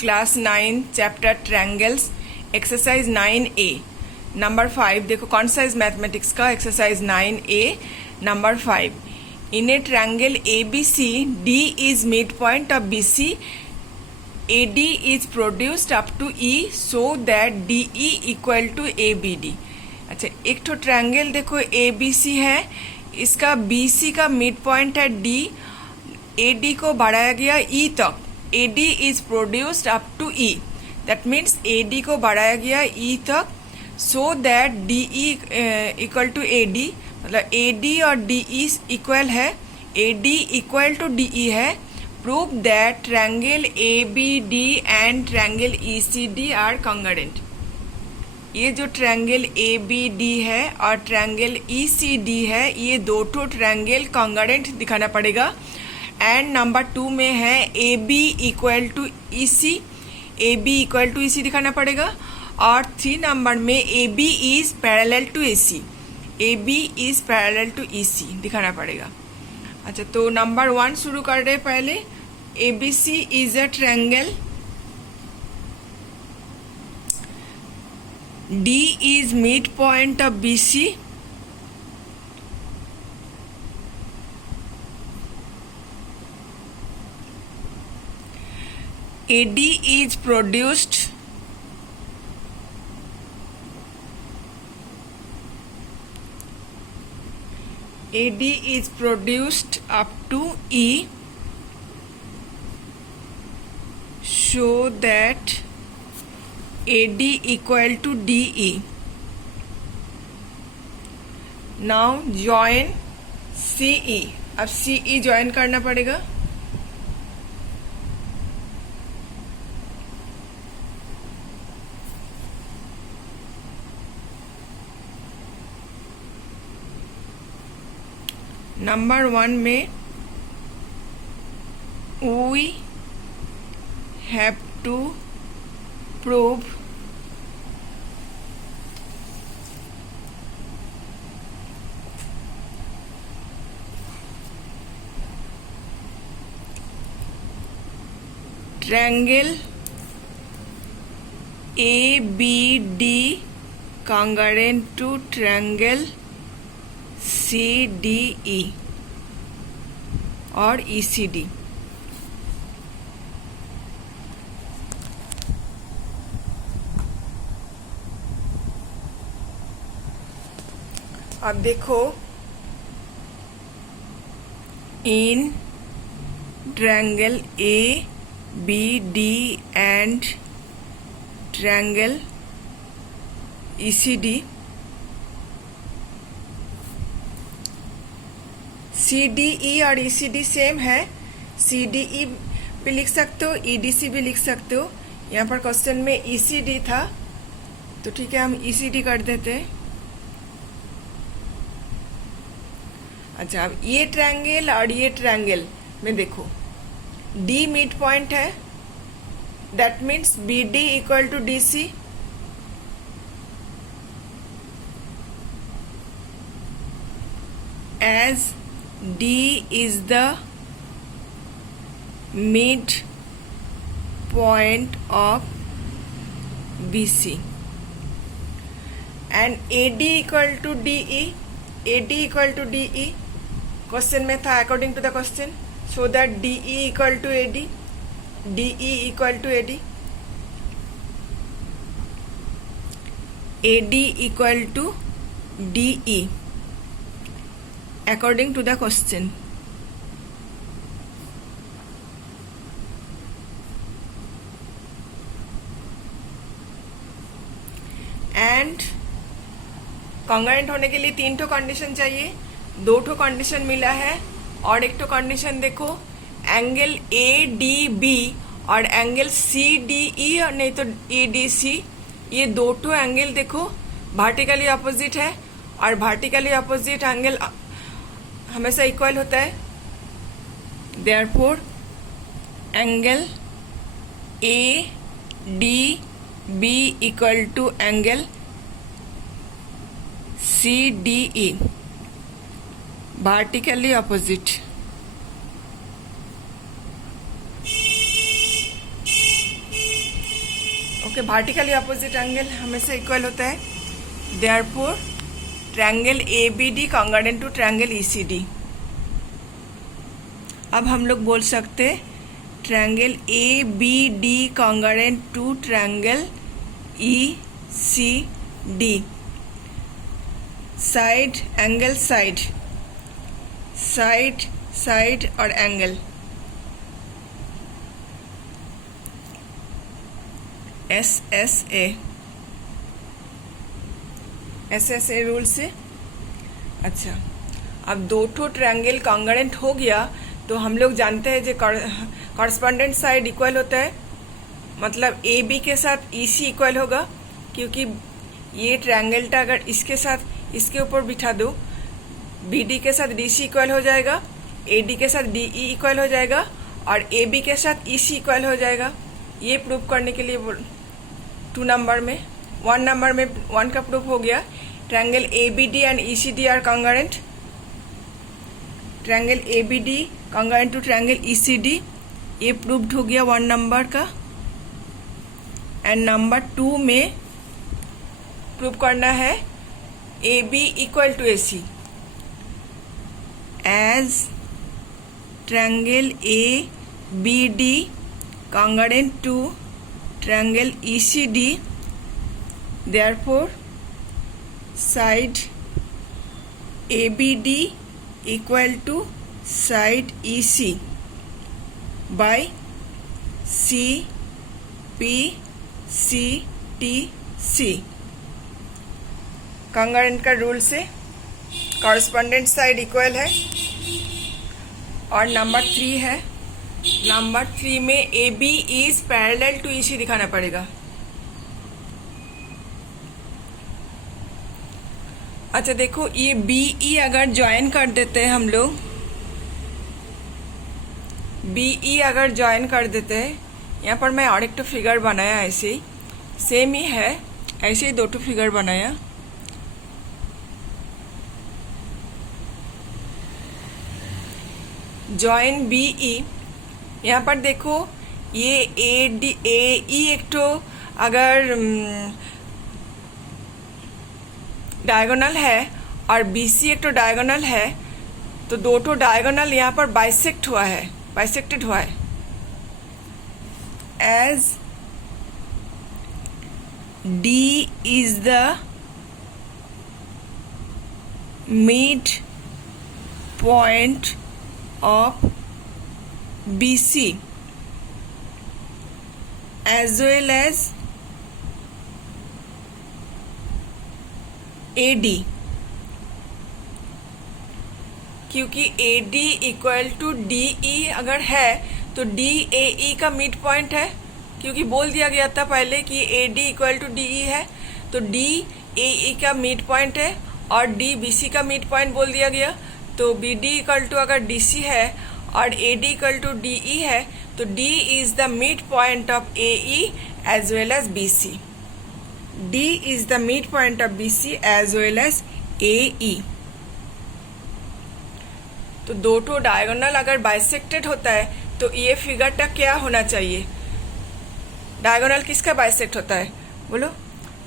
Class 9 chapter triangles exercise 9A number 5। देखो कौन सा इज मैथमेटिक्स का exercise 9A number 5। In A triangle ABC D is midpoint of BC, AD is produced up to E so that DE equal to ABD। अच्छा, एक तो triangle देखो ABC है, इसका BC का मिड पॉइंट है D, AD को बढ़ाया गया E तक, AD is produced up to E, that means AD को बढ़ाया गया E तक, so that DE equal to AD, मतलब AD और DE इक्वल है, AD इक्वल टू DE है। Prove that triangle ABD and triangle ECD are congruent. ये जो ट्रायंगल ABD है और ट्रायंगल ECD है, ये दो ठो ट्रायंगल कॉन्ग्रुएंट दिखाना पड़ेगा। एंड नंबर 2 में है AB equal to EC, AB equal to EC दिखाना पड़ेगा। और 3 नंबर में AB is parallel to AC, AB is parallel to EC दिखाना पड़ेगा। अच्छा, तो नंबर 1 शुरू कर रहे पहले। ABC is a triangle, D is midpoint of BC, AD is produced up to E so that AD equal to DE। Now join CE। अब CE join करना पड़ेगा। नंबर 1 में we have to prove triangle ABD congruent to triangle CDE और ECD। अब देखो, in triangle ABD and triangle ECD, CDE और ECD same है। CDE भी लिख सकते हो, EDC भी लिख सकते हो। यहाँ पर क्वेश्चन में ECD था, तो ठीक है, हम ECD कर देते हैं। अच्छा, अब ये ट्रायंगल और ये ट्रायंगल में देखो, D मिड पॉइंट है, that means BD equal to DC। As D is the mid point of BC and AD equal to DE, AD equal to DE question में था according to the question, so that DE equal to AD, DE equal to AD, AD equal to DE according to the question। And congruent होने के लिए 3 ठो condition चाहिए, 2 ठो condition मिला है और एक ठो कंडीशन देखो, एंगल ADB और एंगल CDE और नहीं तो EDC, ये 2 ठो एंगल देखो वर्टिकली अपोजिट है और वर्टिकली अपोजिट एंगल हमेशा इक्वल होता है। Therefore angle ADB equal to angle CDE vertically opposite. उसके वर्टिकली अपोजिट एंगल हमेशा इक्वल होता है. Therefore triangle ABD congruent to triangle ECD. अब हम लोग बोल सकते triangle ABD congruent to triangle ECD. Side angle side, side side और एंगल. SSA रूल से. अच्छा, अब दो ठो ट्रायंगल कॉन्ग्रुएंट हो गया तो हम लोग जानते हैं जो कॉरस्पॉन्डेंट साइड इक्वल होता है, मतलब AB के साथ EC इक्वल होगा, क्योंकि ये ट्रायंगल था अगर इसके साथ इसके ऊपर बिठा दो, BD के साथ DC इक्वल हो जाएगा, AD के साथ DE इक्वल हो जाएगा और AB के साथ EC इक्वल हो जाएगा. ये प्रूव करने के लिए 2 नंबर में 1 नंबर में 1 का प्रूफ हो गया. Triangle ABD and ECD are congruent. Triangle ABD congruent to triangle ECD, ये प्रूव्ड हो गया 1 नंबर का. एंड नंबर 2 में प्रूव करना है AB equal to AC. As triangle ABD congruent to triangle ECD, therefore side ABD equal to side EC by CPCTC. Congruent का rule से corresponding side equal है. और नंबर 3 है, नंबर 3 में AB is parallel to EC दिखाना पड़ेगा. अच्छा देखो, ये BE अगर ज्वाइन कर देते हैं हम लोग, BE अगर ज्वाइन कर देते हैं, यहाँ पर मैं और एक तो फिगर बनाया, ऐसे ही सेम ही है, ऐसे ही 2 फिगर बनाया. ज्वाइन BE, यहाँ पर देखो ये AE एक तो अगर डायगोनल है और BC एक तो डायगोनल है, तो 2 डायगोनल यहाँ पर बाइसेक्टेड हुआ है. As D is the mid point of BC as well as AD, क्योंकि AD इक्वल टू DE अगर है तो DAE का मिड पॉइंट है, क्योंकि बोल दिया गया था पहले कि AD इक्वल टू DE है, तो DAE का मिड पॉइंट है और DBC का मिड पॉइंट बोल दिया गया. तो BD इक्वल टू अगर DC है और AD इक्वल टू DE है, तो D is the mid point of AE as well as BC. D is the mid point of BC as well as AE. तो 2 डायगोनल अगर bisected होता है तो ये फिगरटा क्या होना चाहिए? डायगोनल किसका बाइसेक्ट होता है बोलो?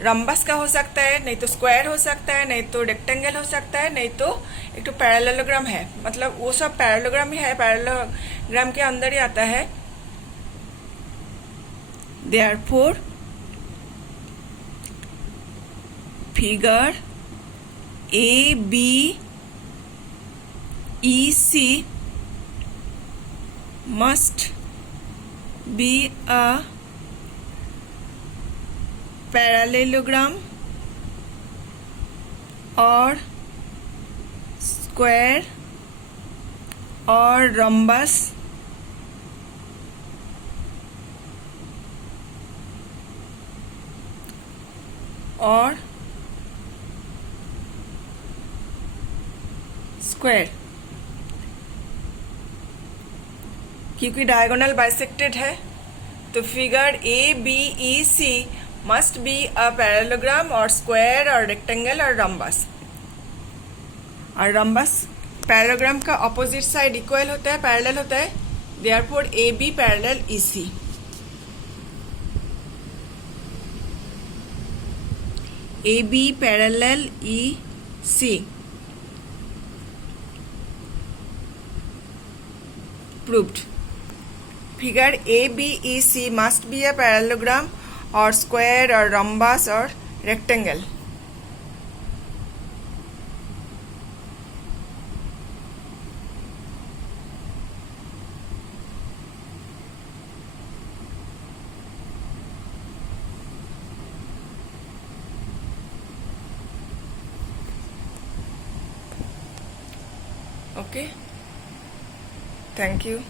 रम्बस का हो सकता है, नहीं तो स्क्वायर हो सकता है, नहीं तो रेक्टेंगल हो सकता है, नहीं तो एक तो पैरेललोग्राम है. मतलब वो सब पैरेललोग्राम ही है, पैरेललोग्राम के अंदर ही आता है. Therefore figure ABEC must be a parallelogram or square or rhombus or square. क्योंकि डायगोनल बाइसेक्टेड है तो figure ABEC must be a parallelogram और स्क्वायर और रेक्टेंगल और रम्बस. और रम्बस पैरेललोग्राम का ऑपोजिट साइड इक्वल होता है, पैरेलल होता है. Therefore AB parallel EC. AB parallel EC. Proved. Figure ABEC must be a parallelogram or square or rhombus or rectangle. Okay. Thank you.